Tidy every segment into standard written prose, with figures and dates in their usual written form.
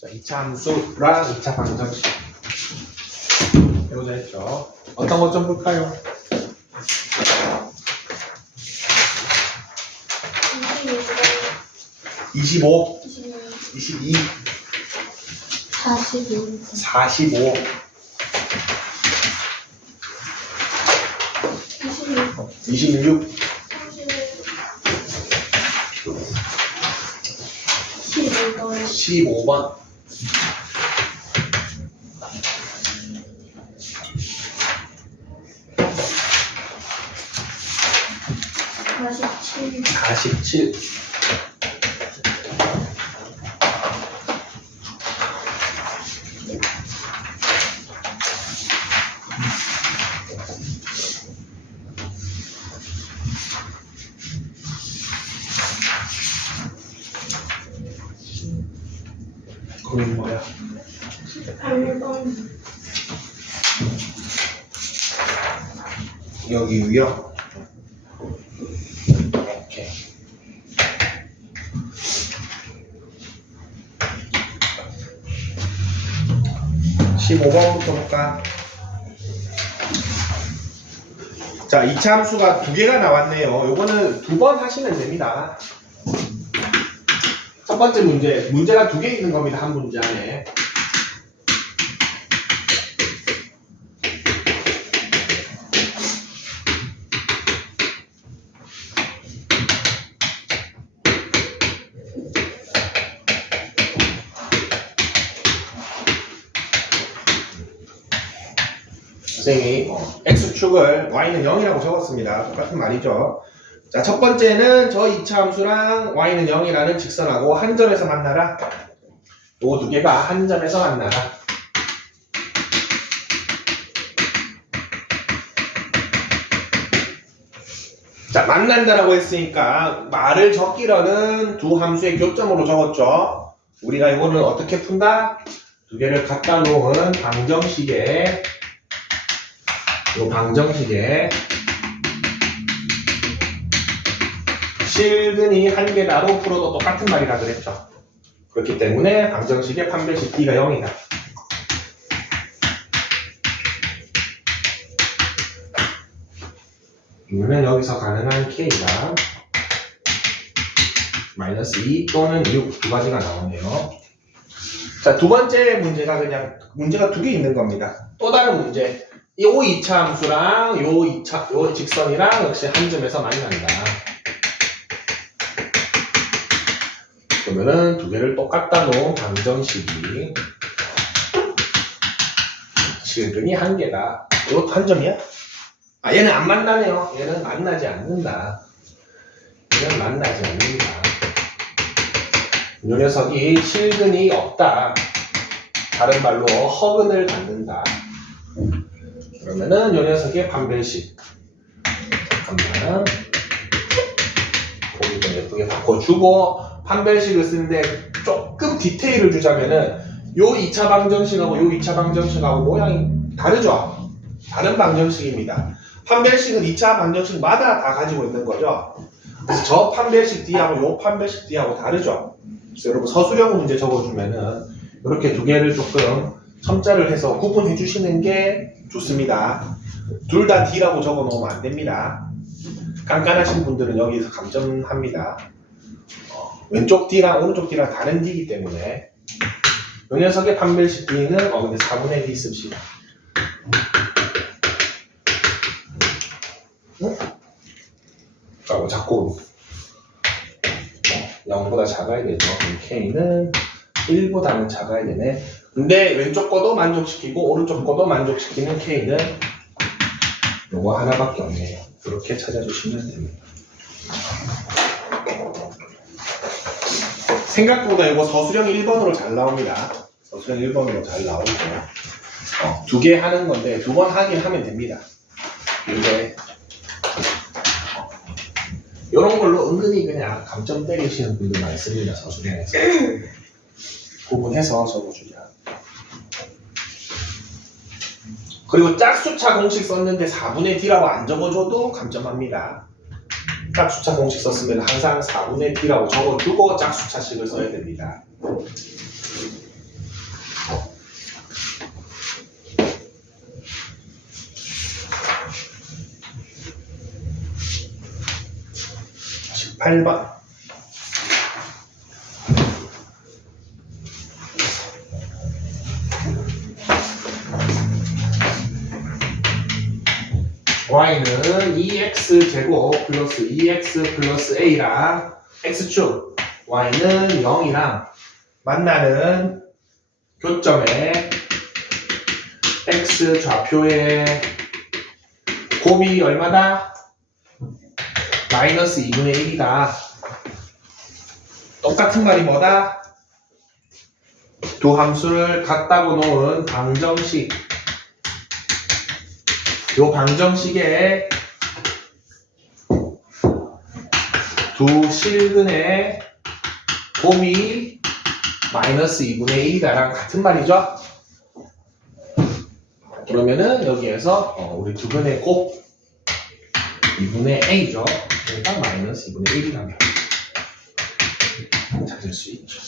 자, 2차 함수랑 2차 방정식 배우자 했죠. 어떤 것 좀 볼까요? 25, 22, 42, 45, 26, 15번. 47. 47. 그건 뭐야? 8번. 여기 위요? 오케이. 15번부터 볼까? 자, 2차 함수가 2개가 나왔네요. 요거는 2번 하시면 됩니다. 첫 번째 문제가 2개 있는 겁니다. 한 문제 안에. 선생님이 x축을 y는 0이라고 적었습니다. 똑같은 말이죠. 자, 첫 번째는 저 2차 함수랑 y는 0이라는 직선하고 한 점에서 만나라. 요 2개가 한 점에서 만나라. 자, 만난다라고 했으니까 말을 적기로는 두 함수의 교점으로 적었죠. 우리가 이거는 어떻게 푼다? 2개를 갖다 놓은 방정식에 이 방정식에 실근이 한 개다로 풀어도 똑같은 말이라 그랬죠. 그렇기 때문에 방정식의 판별식 D가 0이다. 그러면 여기서 가능한 K가 마이너스 2 또는 6 두 가지가 나오네요. 자, 두 번째 문제가 그냥 문제가 2개 있는 겁니다. 또 다른 문제. 이 2차 함수랑 요 직선이랑 역시 한 점에서 만난다. 그러면은 2개를 똑같다 놓은 방정식이 실근이 한 개다. 이것도 한 점이야? 아, 얘는 안 만나네요. 얘는 만나지 않는다. 얘는 만나지 않는다. 이 녀석이 실근이 없다. 다른 말로 허근을 갖는다. 그러면은 이 녀석의 판별식. 잠깐만. 거기 좀 예쁘게 바꿔주고, 판별식을 쓰는데 조금 디테일을 주자면은, 요 2차 방정식하고 요 2차 방정식하고 모양이 다르죠? 다른 방정식입니다. 판별식은 2차 방정식마다 다 가지고 있는 거죠. 그래서 저 판별식 D하고 요 판별식 D하고 다르죠? 그래서 여러분 서술형 문제 적어주면은, 이렇게 2개를 조금 첨자를 해서 구분해 주시는 게 좋습니다. 둘 다 D라고 적어 놓으면 안 됩니다. 깐깐하신 분들은 여기서 감점합니다. 왼쪽 D랑 오른쪽 D랑 다른 D이기 때문에 이 녀석의 판별식 D는 근데 4분의 D 씁시다. 자꾸 0보다 작아야 되죠. K는 1보다는 작아야 되네. 근데 왼쪽 거도 만족시키고 오른쪽 거도 만족시키는 K는 요거 하나밖에 없네요. 이렇게 찾아주시면 됩니다. 생각보다 이거 서술형 1번으로 잘 나옵니다. 서술형 1번으로 잘 나오고 2개 하는 건데 2번 하긴 하면 됩니다. 근데 이런 걸로 은근히 그냥 감점 때리시는 분들 많습니다. 서술형에서 구분해서 적어주자. 그리고 짝수차 공식 썼는데 4분의 D라고 안 적어줘도 감점합니다. 짝수차 공식 썼으면 항상 4분의 D라고 적어주고 짝수차식을 써야 됩니다. 8번. y는 2x제곱 플러스 2x 플러스 a랑 x축 y는 0이랑 만나는 교점에 x 좌표의 곱이 얼마다? 마이너스 2분의 1이다. 똑같은 말이 뭐다? 두 함수를 같다고 놓은 방정식. 요 방정식에 두 실근의 곱이 마이너스 2분의 1이다랑 같은 말이죠. 그러면은 여기에서 우리 두 근의 곱 2분의 a죠. 그러니까 마이너스 2분의 1이라는 찾을 수 있죠.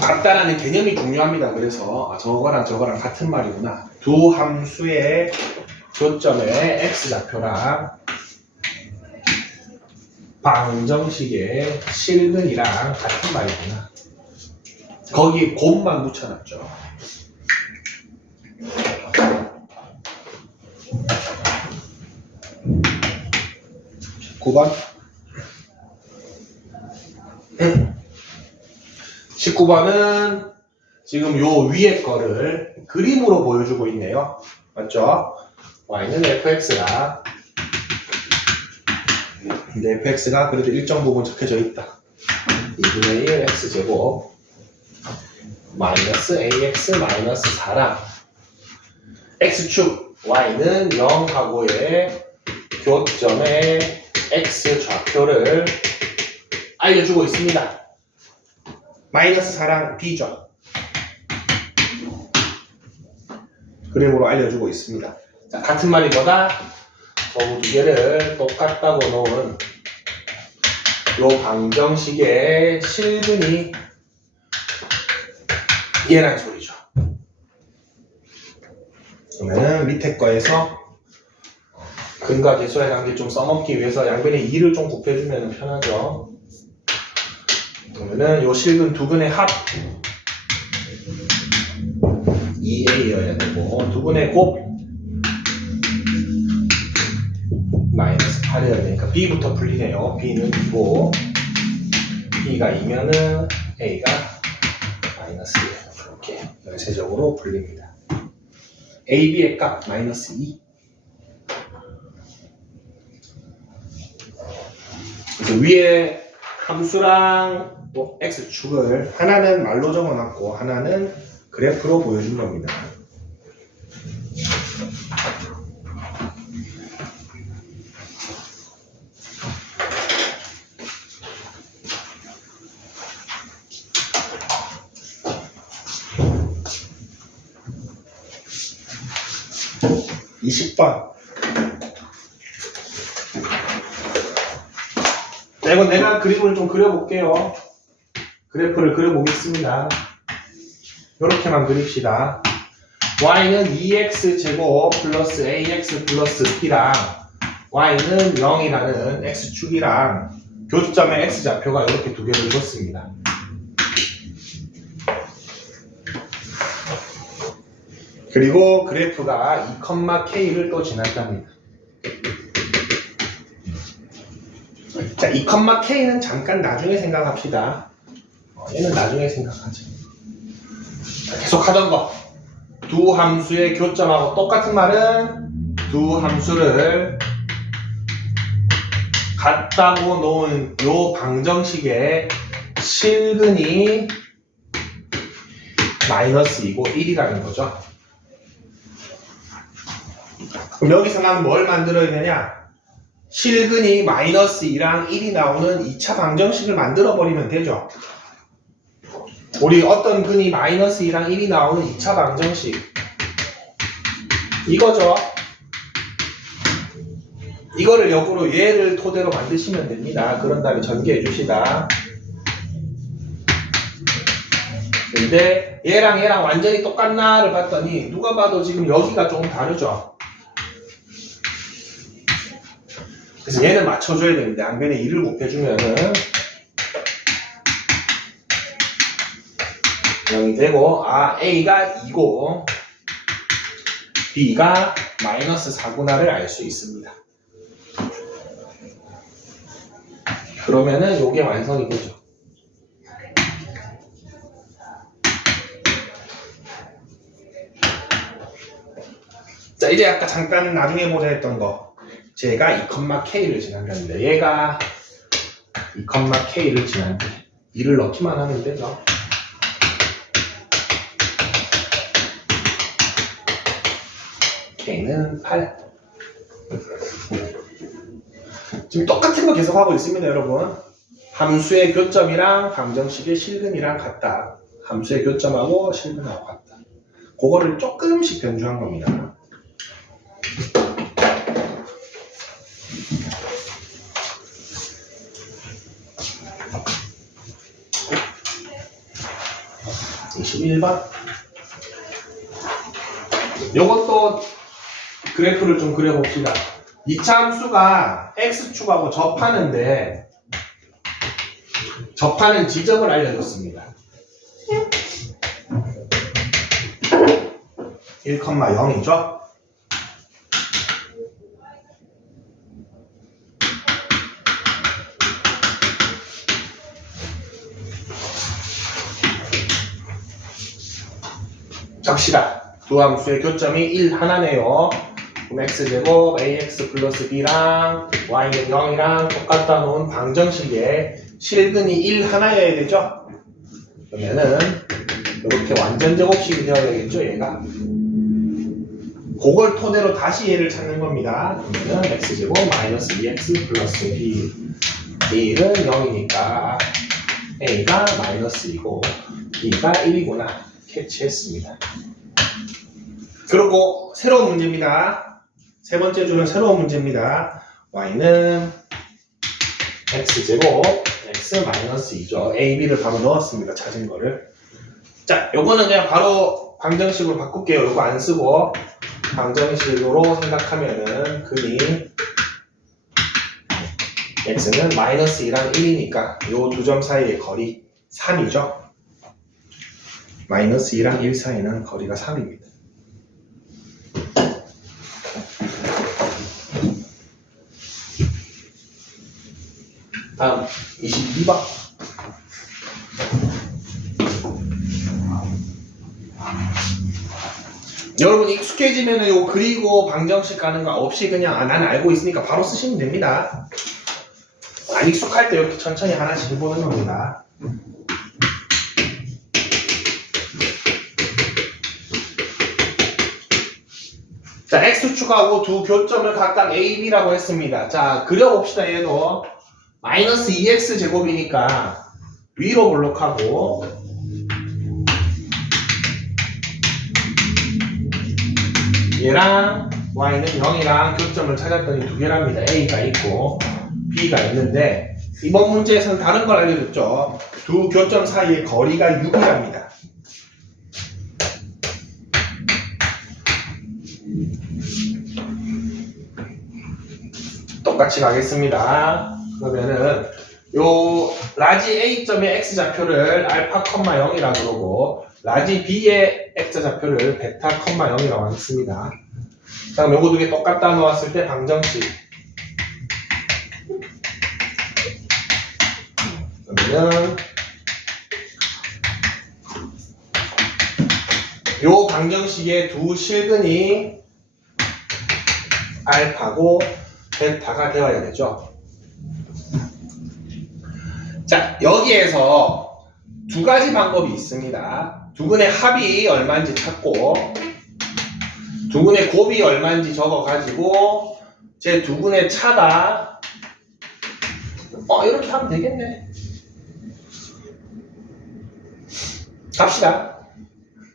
같다라는 개념이 중요합니다. 그래서 저거랑 저거랑 같은 말이구나. 두 함수의 교점의 x좌표랑 방정식의 실근이랑 같은 말이구나. 거기 곱만 붙여놨죠. (9번) 19번은 지금 요 위에 거를 그림으로 보여주고 있네요. 맞죠? y는 fx가 근데 fx가 그래도 일정 부분 적혀져 있다. 2분의 1 x제곱 마이너스 ax 마이너스 4랑 x축 y는 0하고의 교점의 x 좌표를 알려주고 있습니다. 마이너스 4랑 b죠. 그림으로 알려주고 있습니다. 자, 같은 말이 뭐다? 두 개를 똑같다고 놓은 요 방정식의 실근이 얘란 소리죠. 그러면 밑에 거에서 근과 계수의 관계 좀 써먹기 위해서 양변에 2를 좀 곱해주면 편하죠. 그러면은 요 실근 두 근의 합 2a여야 되고 두 근의 곱 마이너스 8이어야 되니까 b부터 풀리네요. b는 2고 b가 2면은 a가 마이너스 1 이렇게 연쇄적으로 풀립니다. a, b의 값 마이너스 2. 그래서 위에 함수랑 또 x축을 하나는 말로 적어놨고 하나는 그래프로 보여준 겁니다. (20번) 자, 이건 내가 그림을 좀 그려볼게요. 그래프를 그려보겠습니다. 이렇게만 그립시다. y는 2x제곱 플러스 ax 플러스 b랑 y는 0이라는 x축이랑 교점의 x좌표가 이렇게 두 개를 줬습니다. 그리고 그래프가 2,k를 또 지났답니다. 자, 2,k는 잠깐 나중에 생각합시다. 얘는 나중에 생각하죠. 자, 계속 하던 거. 두 함수의 교점하고 똑같은 말은 두 함수를 같다고 놓은 요 방정식의 실근이 마이너스 2고 1이라는 거죠. 그럼 여기서 나는 뭘 만들어야 되냐? 실근이 마이너스 2랑 1이 나오는 2차 방정식을 만들어 버리면 되죠. 우리 어떤 근이 마이너스 2랑 1이 나오는 2차 방정식 이거죠. 이거를 역으로 얘를 토대로 만드시면 됩니다. 그런 다음에 전개해 주시다. 근데 얘랑 얘랑 완전히 똑같나를 봤더니 누가 봐도 지금 여기가 조금 다르죠. 그래서 얘는 맞춰줘야 되는데 안 그래 2를 곱해주면은 0이 되고 A가 2고 B가 마이너스 4구나를 알 수 있습니다. 그러면은 요게 완성이 되죠. 자, 이제 아까 잠깐 나중에 보자 했던 거. 제가 2,K를 지난다는데 얘가 2,K를 지난데 2를 넣기만 하면 되죠. K는 8. 지금 똑같은 거 계속 하고 있습니다, 여러분. 함수의 교점이랑 방정식의 실근이랑 같다. 함수의 교점하고 실근하고 같다. 그거를 조금씩 변주한 겁니다. (21번) 요것도 그래프를 좀 그려봅시다. 2차 함수가 x축하고 접하는데 접하는 지점을 알려줬습니다. 1,0이죠. 적시다. 두 함수의 교점이 1 하나네요. 그럼 x제곱 ax 플러스 b랑 y는 0이랑 똑같다 놓은 방정식에 실근이 1 하나여야 되죠? 그러면은 이렇게 완전 제곱식이 되어야겠죠, 얘가? 그걸 토대로 다시 얘를 찾는 겁니다. 그러면은 x제곱 마이너스 2x 플러스 b b는 0이니까 a가 마이너스 2고 b가 1이구나 캐치했습니다. 그리고 새로운 문제입니다. 세 번째 줄은 새로운 문제입니다. y는 x제곱 x 마이너스 2죠. a, b를 바로 넣었습니다. 찾은 거를. 자, 요거는 그냥 바로 방정식으로 바꿀게요. 요거 안 쓰고 방정식으로 생각하면은 그림 x는 마이너스 2랑 1이니까 요 두 점 사이의 거리 3이죠. 마이너스 2랑 1 사이는 거리가 3입니다. 다음 22번. 여러분 익숙해지면은 요 그리고 방정식 가는 거 없이 그냥 나는 알고 있으니까 바로 쓰시면 됩니다. 안 익숙할 때 이렇게 천천히 하나씩 해보는 겁니다. 자, x축하고 두 교점을 각각 a, b라고 했습니다. 자, 그려봅시다. 얘도 마이너스 2x 제곱이니까 위로 블록하고 얘랑 y는 0이랑 교점을 찾았더니 두 개랍니다. a가 있고 b가 있는데 이번 문제에서는 다른 걸 알려줬죠. 두 교점 사이의 거리가 6이랍니다. 똑같이 가겠습니다. 그러면은 요 라지 A점의 x좌표를 알파, 0이라 그러고 라지 B의 x좌표를 베타, 0이라고 하겠습니다. 자, 그럼 요거 두 개 똑같다 놓았을 때 방정식. 그러면 요 방정식의 두 실근이 알파고 베타가 되어야 되죠. 자, 여기에서 두 가지 방법이 있습니다. 두근의 합이 얼마인지 찾고 두근의 곱이 얼마인지 적어가지고 제 두근의 차가 이렇게 하면 되겠네. 갑시다.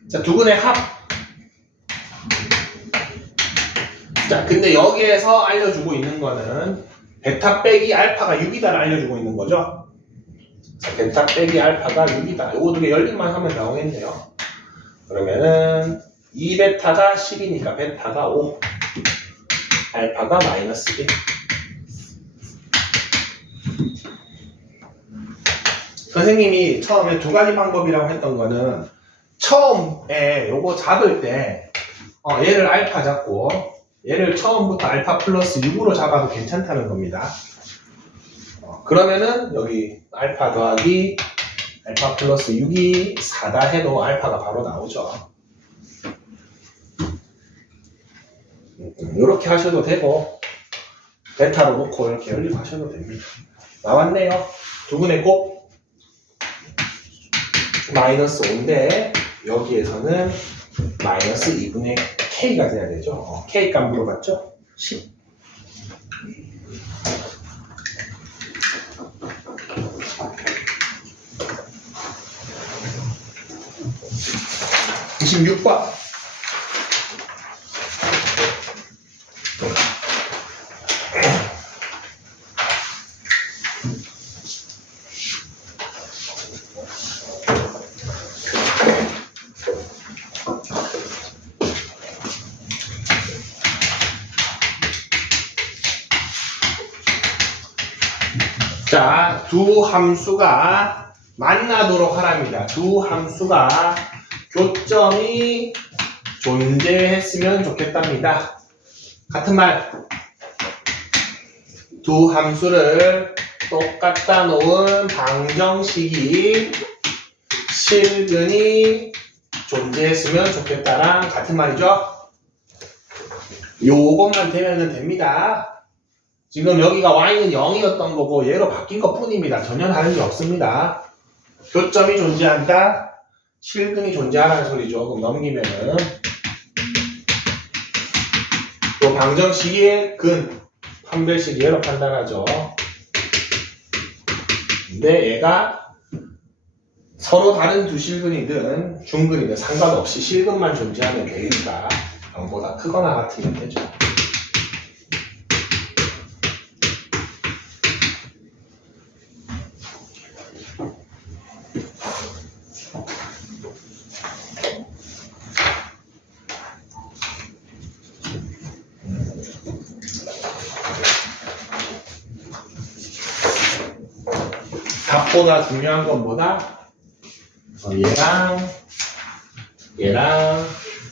자, 두근의 합. 자, 근데 여기에서 알려주고 있는 거는 베타 빼기 알파가 6이다를 알려주고 있는 거죠. 베타 빼기 알파가 6이다. 요거 두 개 열림만 하면 나오겠네요. 그러면은 2베타가 10이니까 베타가 5, 알파가 마이너스 1. 선생님이 처음에 두 가지 방법이라고 했던 거는 처음에 요거 잡을 때 얘를 알파 잡고 얘를 처음부터 알파 플러스 6으로 잡아도 괜찮다는 겁니다. 그러면은 여기 알파 더하기 알파 플러스 6이 4다 해도 알파가 바로 나오죠. 이렇게 하셔도 되고 베타로 놓고 이렇게 연립하셔도 됩니다. 나왔네요. 두 분의 곱 마이너스 5인데 여기에서는 마이너스 2분의 K가 돼야 되죠. K 값 물어봤죠? 10. 이 26번. 자, 두 함수가 만나도록 하랍니다. 두 함수가 교점이 존재했으면 좋겠답니다. 같은 말. 두 함수를 똑같다 놓은 방정식이 실근이 존재했으면 좋겠다랑 같은 말이죠. 요것만 되면 됩니다. 지금 여기가 y는 0이었던 거고 얘로 바뀐 것 뿐입니다. 전혀 다른 게 없습니다. 교점이 존재한다, 실근이 존재하라는 소리죠. 그럼 넘기면은 또 방정식의 근, 판별식 얘로 판단하죠. 근데 얘가 서로 다른 두 실근이든 중근이든 상관없이 실근만 존재하면 되니까 0보다 크거나 같으면 되죠. 답보다 중요한 건 뭐다? 얘랑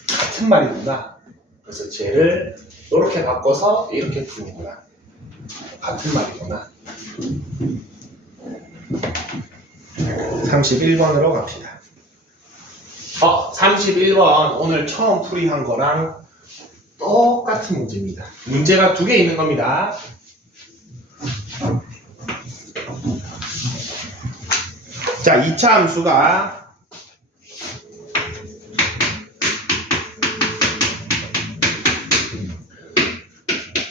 같은 말이구나. 그래서 쟤를 이렇게 바꿔서 이렇게 푸는구나. 같은 말이구나. 31번으로 갑시다. 31번 오늘 처음 풀이한 거랑 똑같은 문제입니다. 문제가 두 개 있는 겁니다. 자, 2차 함수가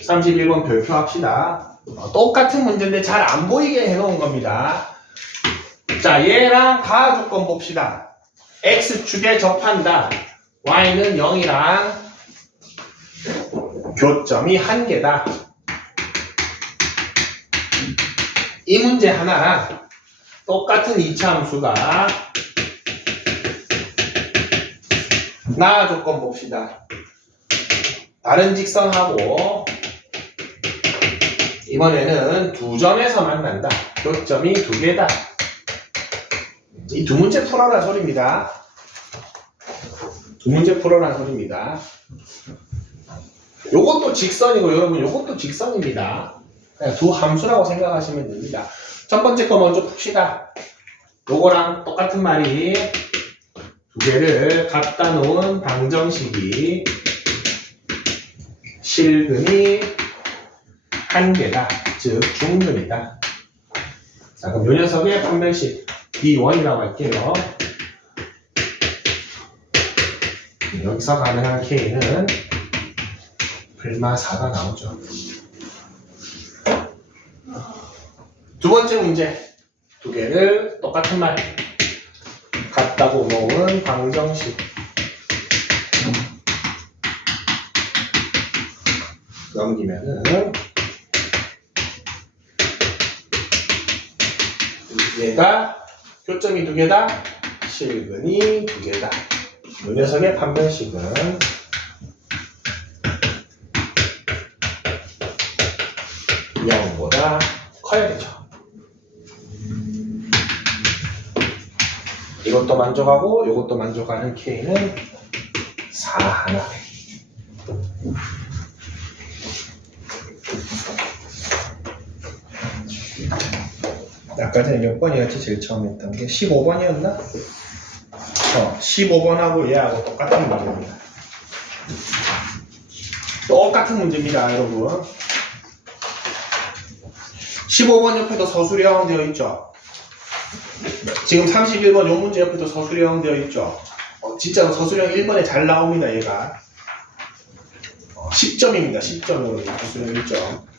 (31번) 별표 합시다. 똑같은 문제인데 잘 안 보이게 해놓은 겁니다. 자, 얘랑 가하 조건 봅시다. x축에 접한다. y는 0이랑 교점이 1개다. 이 문제 하나랑 똑같은 2차 함수가 나하 조건 봅시다. 다른 직선하고 이번에는 두 점에서 만난다. 교점이 2개다. 이 두 문제 풀어라 소리입니다. 두 문제 풀어라 소리입니다. 요것도 직선이고 여러분 요것도 직선입니다. 그냥 두 함수라고 생각하시면 됩니다. 첫 번째 거 먼저 풉시다. 요거랑 똑같은 말이 두 개를 갖다 놓은 방정식이 실근이 1개다. 즉 중근이다. 자, 그럼 요 녀석의 판별식 B1이라고 할게요. 여기서 가능한 K는 불마 4가 나오죠. 두 번째 문제. 두 개를 똑같은 말 같다고 놓은 방정식 넘기면은 얘가 교점이 2개다, 실근이 2개다. 이 녀석의 판별식은 0보다 커야겠죠. 이것도 만족하고 이것도 만족하는 K는 4 하나. 아까 전에 몇 번이었지? 제일 처음 했던 게 15번이었나? 15번하고 얘하고 똑같은 문제입니다. 똑같은 문제입니다, 여러분. 15번 옆에도 서술형 되어 있죠? 지금 31번 요 문제 옆에도 서술형 되어 있죠? 진짜로 서술형 1번에 잘 나옵니다, 얘가. 10점입니다, 10점으로 서술형 1점.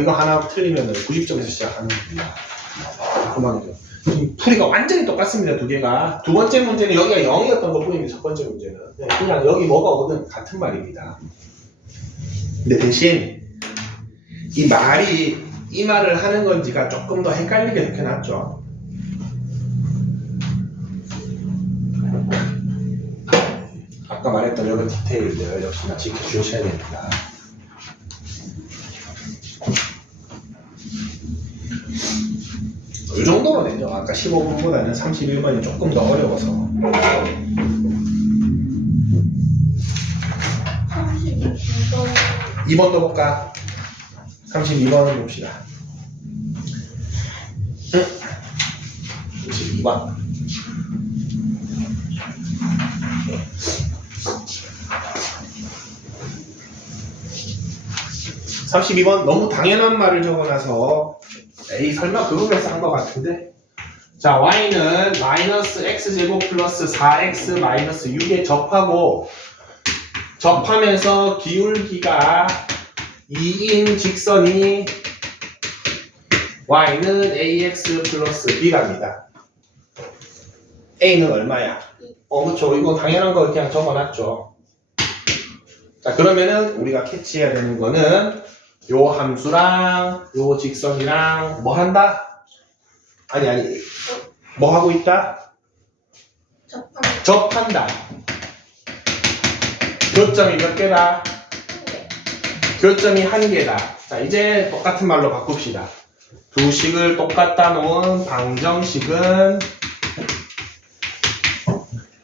이거 하나 틀리면 90점에서 시작하는 겁니다. 그만하죠. 풀이가 완전히 똑같습니다, 두 개가. 두 번째 문제는 여기가 0이었던 것 뿐입니다, 첫 번째 문제는. 그냥 여기 뭐가 오든 같은 말입니다. 근데 대신 이 말이 이 말을 하는 건지가 조금 더 헷갈리게 적혀놨죠. 아까 말했던 이런 디테일들 역시나 지켜주셔야 됩니다. 이 정도로 되죠. 아까 15번보다는 31번이 조금 더 어려워서. 32번 2번도 볼까? 32번을 봅시다. 32번. 너무 당연한 말을 적어놔서 에이 설마 그거에서 한 것 같은데. 자, y는 마이너스 x제곱 플러스 4x 마이너스 6에 접하면서 기울기가 2인 직선이 y는 ax 플러스 b랍니다. a는 얼마야? 그렇죠. 이거 당연한 거 그냥 적어놨죠. 자, 그러면은 우리가 캐치해야 되는 거는 요 함수랑 요 직선이랑 뭐 한다? 아니 뭐 하고 있다? 접한다. 교점이 몇 개다? 교점이 1개다. 자, 이제 똑같은 말로 바꿉시다. 두 식을 똑같다 놓은 방정식은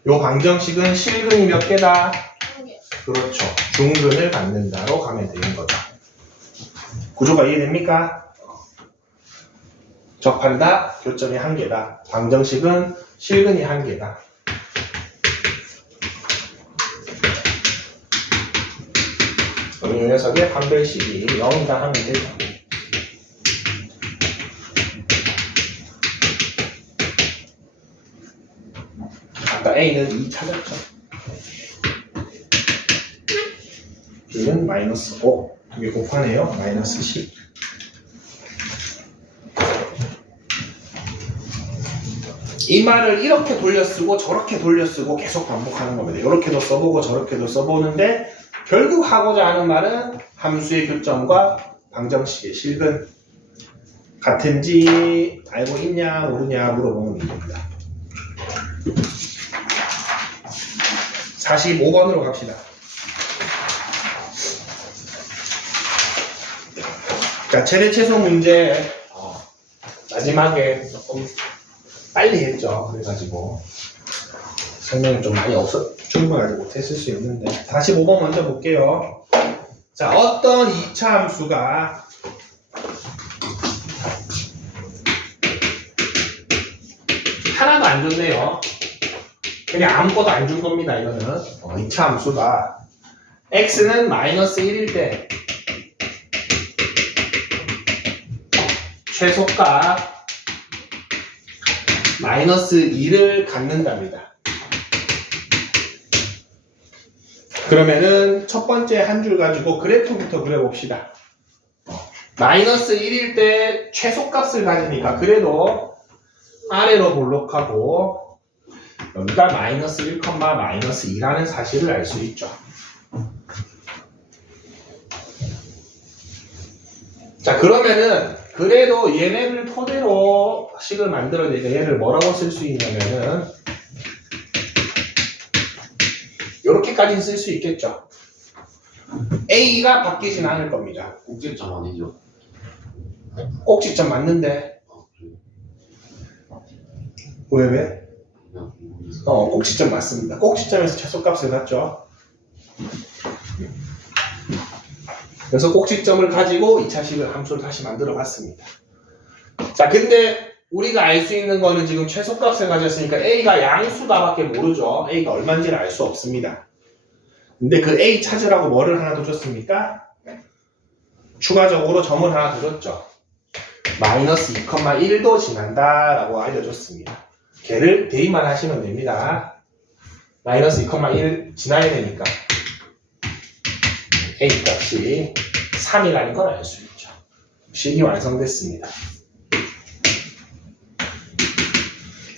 요 방정식은 실근이 몇 개다? 1개. 그렇죠. 중근을 갖는다로 가면 되는 거죠. 구조가 이해됩니까? 접한다, 교점이 1개다. 방정식은 실근이 1개다. 그럼 이 녀석의 판별식이 0이다 하면 되죠. 아까 A는 2 찾았죠. B는 마이너스 5. 두 개 곱하네요. 마이너스 10. 이 말을 이렇게 돌려쓰고 저렇게 돌려쓰고 계속 반복하는 겁니다. 이렇게도 써보고 저렇게도 써보는데 결국 하고자 하는 말은 함수의 교점과 방정식의 실근 같은지 알고 있냐 모르냐 물어보는 문제입니다. 45번으로 갑시다. 자, 최대 최소 문제 마지막에 조금 빨리 했죠. 그래가지고 설명이 좀 많이 충분하지 못했을 수 있는데 45번 먼저 볼게요. 자, 어떤 2차 함수가 하나도 안 줬네요. 그냥 아무것도 안 준 겁니다. 이거는 2차 함수가 x는 마이너스 1일 때 최소값 마이너스 2를 갖는답니다. 그러면은 첫 번째 한 줄 가지고 그래프부터 그려봅시다. 마이너스 1일 때 최소값을 가지니까 그래도 아래로 볼록하고 여기가 마이너스 1, 마이너스 2라는 사실을 알 수 있죠. 자, 그러면은 그래도 얘네를 토대로 식을 만들어내니까 얘를 뭐라고 쓸 수 있냐면은 요렇게까지 쓸 수 있겠죠. A가 바뀌진 않을 겁니다. 꼭지점 아니죠? 꼭지점 맞는데 그래요? 왜? 그냥 궁금해서. 꼭지점 맞습니다. 꼭지점에서 최소값을 갖죠. 그래서 꼭지점을 가지고 2차식을 함수를 다시 만들어 봤습니다. 자, 근데 우리가 알 수 있는 거는 지금 최소값을 가졌으니까 A가 양수다밖에 모르죠. A가 얼마인지를 알 수 없습니다. 근데 그 A 찾으라고 뭐를 하나 더 줬습니까? 추가적으로 점을 하나 더 줬죠. 마이너스 2,1도 지난다 라고 알려줬습니다. 걔를 대입만 하시면 됩니다. 마이너스 2,1 지나야 되니까 A 값이 3이라는 걸 알 수 있죠. 식이 완성됐습니다.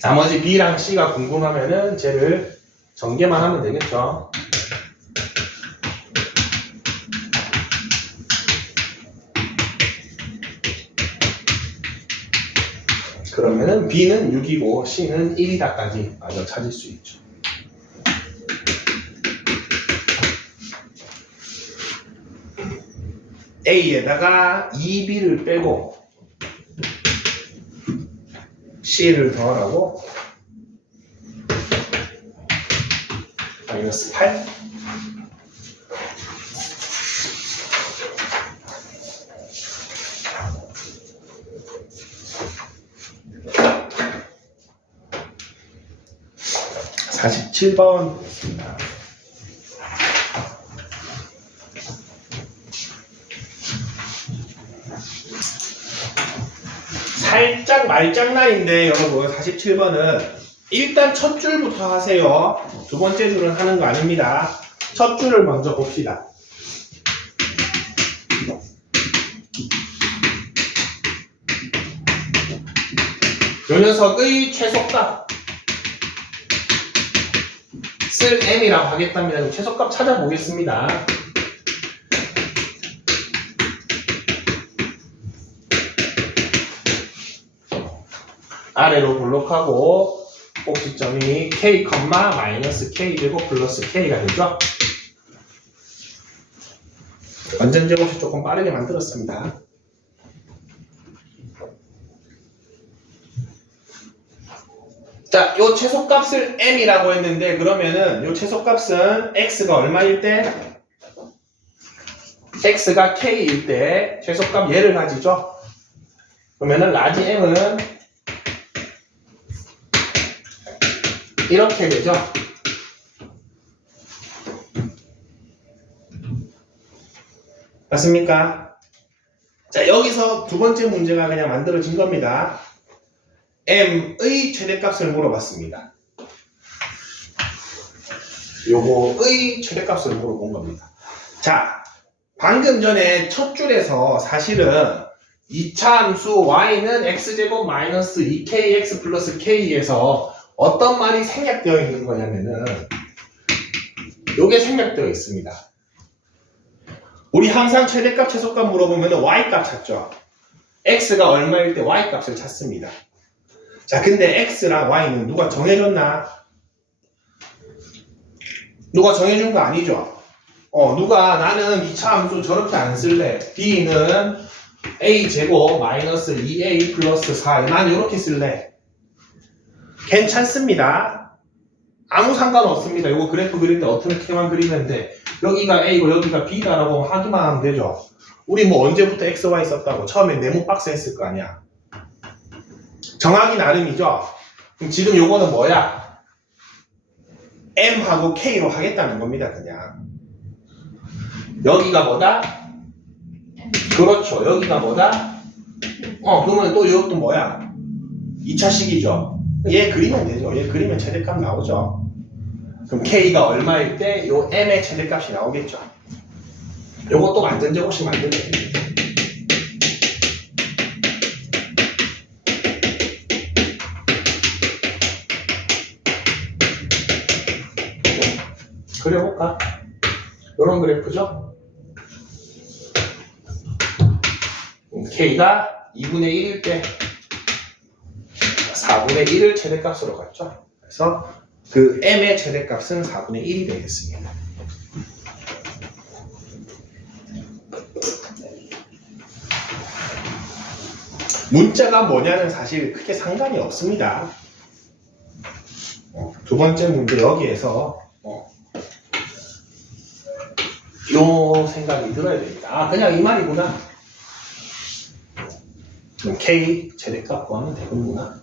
나머지 B랑 C가 궁금하면은 쟤를 전개만 하면 되겠죠. 그러면은 B는 6이고 C는 1이다까지 마저 찾을 수 있죠. A에다가 2B를 빼고 C를 더하라고 마이너스 8 47번 있습니다. 살짝 말장난인데 여러분 47번은 일단 첫 줄부터 하세요. 두 번째 줄은 하는 거 아닙니다. 첫 줄을 먼저 봅시다. 요 녀석의 최소값 쓸 m이라고 하겠답니다. 그럼 최소값 찾아보겠습니다. 아래로 블록하고 꼭지점이 k, 마이너스 k 제곱 플러스 k가 되죠. 완전 제곱이 조금 빠르게 만들었습니다. 자, 요 최소값을 m이라고 했는데 그러면은 요 최소값은 x가 얼마일 때? x가 k일 때 최소값 얘를 가지죠. 그러면은 라지 m은 이렇게 되죠. 맞습니까? 자, 여기서 두 번째 문제가 그냥 만들어진 겁니다. m의 최대값을 물어봤습니다. 요거의 최대값을 물어본 겁니다. 자, 방금 전에 첫 줄에서 사실은 2차 함수 y는 x제곱 마이너스 2kx 플러스 k에서 어떤 말이 생략되어 있는 거냐면은 요게 생략되어 있습니다. 우리 항상 최대값 최소값 물어보면 y값 찾죠. x가 얼마일 때 y값을 찾습니다. 자, 근데 x랑 y는 누가 정해줬나? 누가 정해준 거 아니죠? 누가 나는 2차 함수 저렇게 안 쓸래. b는 a제곱 마이너스 2a 플러스 4 난 이렇게 쓸래. 괜찮습니다. 아무 상관없습니다. 이거 그래프 그릴 때 어떻게만 그리면 돼. 여기가 a고 여기가 b다라고 하기만 하면 되죠. 우리 뭐 언제부터 x, y 썼다고 처음에 네모 박스 했을 거 아니야. 정하기 나름이죠. 그럼 지금 요거는 뭐야? m하고 k로 하겠다는 겁니다. 그냥 여기가 뭐다? 그렇죠. 여기가 뭐다? 그러면 또 이것도 뭐야? 2차식이죠. 얘 그리면 되죠. 얘 그리면 최대값 나오죠. 그럼 k가 얼마일 때 요 m의 최대값이 나오겠죠. 요것도 완전 제곱식 만들면 됩니다. 그려볼까? 요런 그래프죠. k가 2분의 1일 때 4분의 1을 최대값으로 갔죠. 그래서 그 m의 최대값은 4분의 1이 되겠습니다. 문자가 뭐냐는 사실 크게 상관이 없습니다. 두 번째 문제 여기에서 요 생각이 들어야 됩니다. 아, 그냥 이 말이구나. 그럼 K 최대값 구하면 되는구나.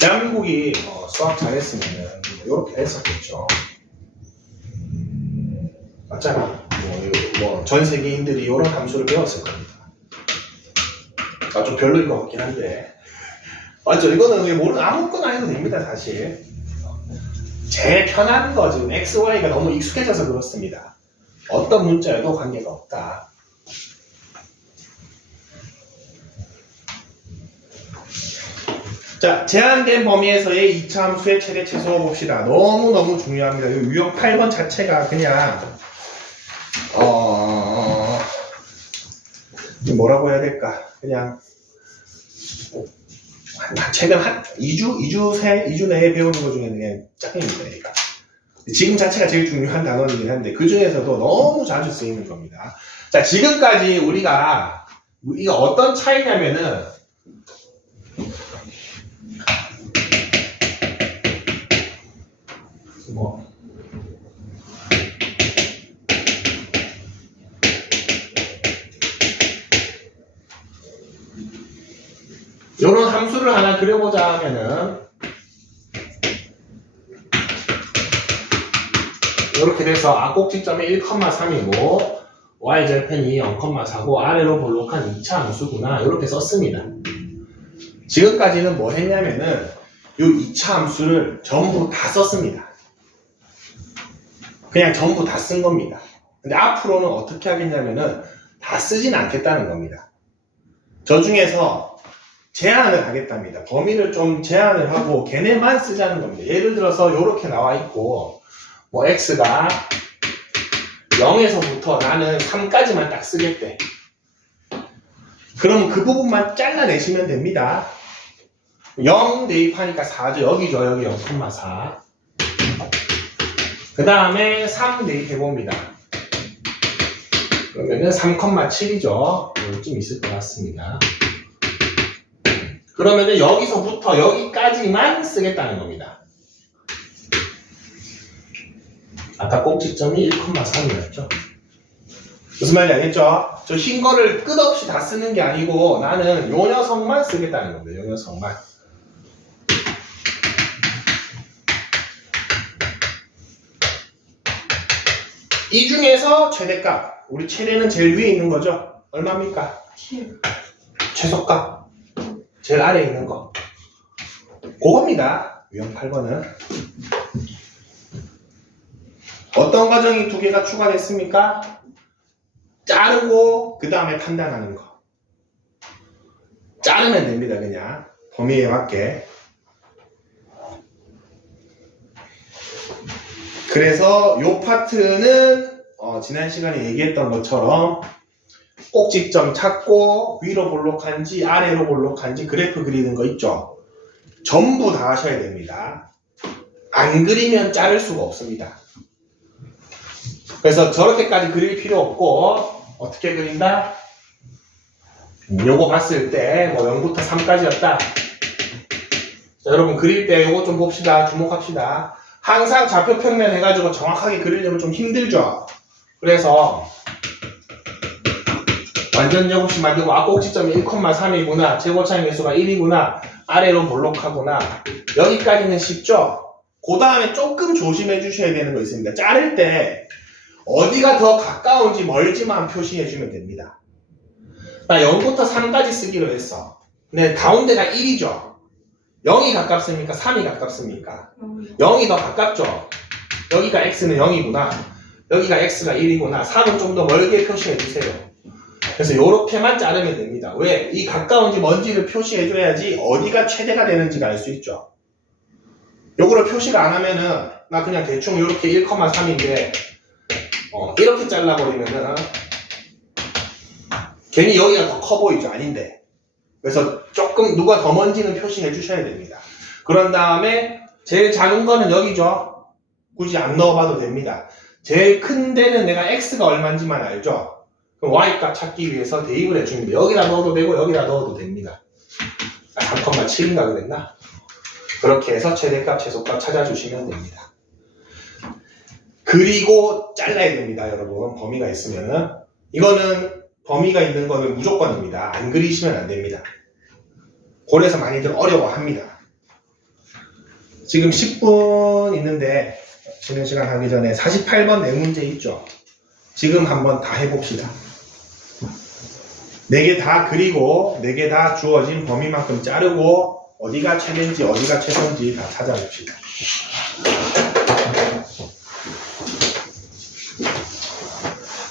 대한민국이 수학 잘했으면 이렇게 했었겠죠. 맞잖아. 전 세계인들이 이런 함수를 배웠을 겁니다. 아, 좀 별로인 것 같긴 한데. 맞죠? 이거는 그냥 모르는 아무거나 해도 됩니다, 사실. 제일 편한 거 지금 X, Y가 너무 익숙해져서 그렇습니다. 어떤 문자여도 관계가 없다. 자, 제한된 범위에서의 2차 함수의 최대 최소 봅시다. 너무너무 중요합니다. 이 유형 8번 자체가 그냥 뭐라고 해야 될까? 그냥 최근 한 2주 내에 배우는 것 중에는 그냥 짱입니다. 얘가. 지금 자체가 제일 중요한 단어이긴 한데 그 중에서도 너무 자주 쓰이는 겁니다. 자, 지금까지 우리가 어떤 차이냐면은 이런 함수를 하나 그려보자 하면은 이렇게 돼서 앞꼭지점이 1,3이고 y절편이 0,4고 아래로 볼록한 2차 함수구나 이렇게 썼습니다. 지금까지는 뭐 했냐면은 이 2차 함수를 전부 다 썼습니다. 그냥 전부 다 쓴 겁니다. 근데 앞으로는 어떻게 하겠냐면은 다 쓰진 않겠다는 겁니다. 저 중에서 제한을 하겠답니다. 범위를 좀 제한을 하고 걔네만 쓰자는 겁니다. 예를 들어서 이렇게 나와 있고 뭐 x가 0에서부터 나는 3까지만 딱 쓰겠대. 그럼 그 부분만 잘라내시면 됩니다. 0 대입하니까 4죠. 여기죠. 여기 0,4. 그 다음에 3 대입해봅니다. 그러면은 3,7이죠. 요즘 있을 것 같습니다. 그러면은 여기서부터 여기까지만 쓰겠다는 겁니다. 아까 꼭지점이 1,3이었죠. 무슨 말인지 알겠죠? 저 흰 거를 끝없이 다 쓰는 게 아니고 나는 요 녀석만 쓰겠다는 겁니다. 요 녀석만. 이 중에서 최대값. 우리 최대는 제일 위에 있는 거죠? 얼마입니까? 7. 최소값. 제일 아래에 있는 거. 그겁니다. 유형 8번은. 어떤 과정이 두 개가 추가됐습니까? 자르고 그 다음에 판단하는 거. 자르면 됩니다. 그냥 범위에 맞게. 그래서 요 파트는 지난 시간에 얘기했던 것처럼 꼭지점 찾고 위로 볼록한지 아래로 볼록한지 그래프 그리는 거 있죠? 전부 다 하셔야 됩니다. 안 그리면 자를 수가 없습니다. 그래서 저렇게까지 그릴 필요 없고 어떻게 그린다? 요거 봤을 때 뭐 0부터 3까지였다. 자, 여러분 그릴 때 요거 좀 봅시다. 주목합시다. 항상 좌표 평면 해가지고 정확하게 그리려면 좀 힘들죠. 그래서 완전 제곱식 만들고 꼭지점이 1,3이구나. 제곱차의 개수가 1이구나. 아래로 볼록하구나. 여기까지는 쉽죠? 그 다음에 조금 조심해 주셔야 되는 거 있습니다. 자를 때 어디가 더 가까운지 멀지만 표시해 주면 됩니다. 나 0부터 3까지 쓰기로 했어. 근데 가운데가 1이죠. 0이 가깝습니까? 3이 가깝습니까? 0이 더 가깝죠. 여기가 x는 0이구나. 여기가 x가 1이구나. 3은 좀 더 멀게 표시해 주세요. 그래서 요렇게만 자르면 됩니다. 왜? 이 가까운지 먼지를 표시해 줘야지 어디가 최대가 되는지가 알 수 있죠. 요거를 표시를 안 하면은 나 그냥 대충 이렇게 1,3인데 이렇게 잘라버리면은 괜히 여기가 더 커 보이죠? 아닌데. 그래서 조금 누가 더 먼지는 표시해 주셔야 됩니다. 그런 다음에 제일 작은 거는 여기죠. 굳이 안 넣어봐도 됩니다. 제일 큰 데는 내가 x가 얼마인지만 알죠? 그럼 y값 찾기 위해서 대입을 해줍니다. 여기다 넣어도 되고 여기다 넣어도 됩니다. 3,7인가 그랬나? 그렇게 해서 최대값, 최소값 찾아주시면 됩니다. 그리고 잘라야 됩니다, 여러분. 범위가 있으면은. 이거는 범위가 있는 거는 무조건입니다. 안 그리시면 안 됩니다. 그래서 많이들 어려워합니다. 지금 10분 있는데 쉬는 시간 하기 전에 48번 내 문제 있죠? 지금 한번 다 해봅시다. 4개 다 그리고 4개 다 주어진 범위만큼 자르고 어디가 최대인지 어디가 최소인지 다 찾아봅시다.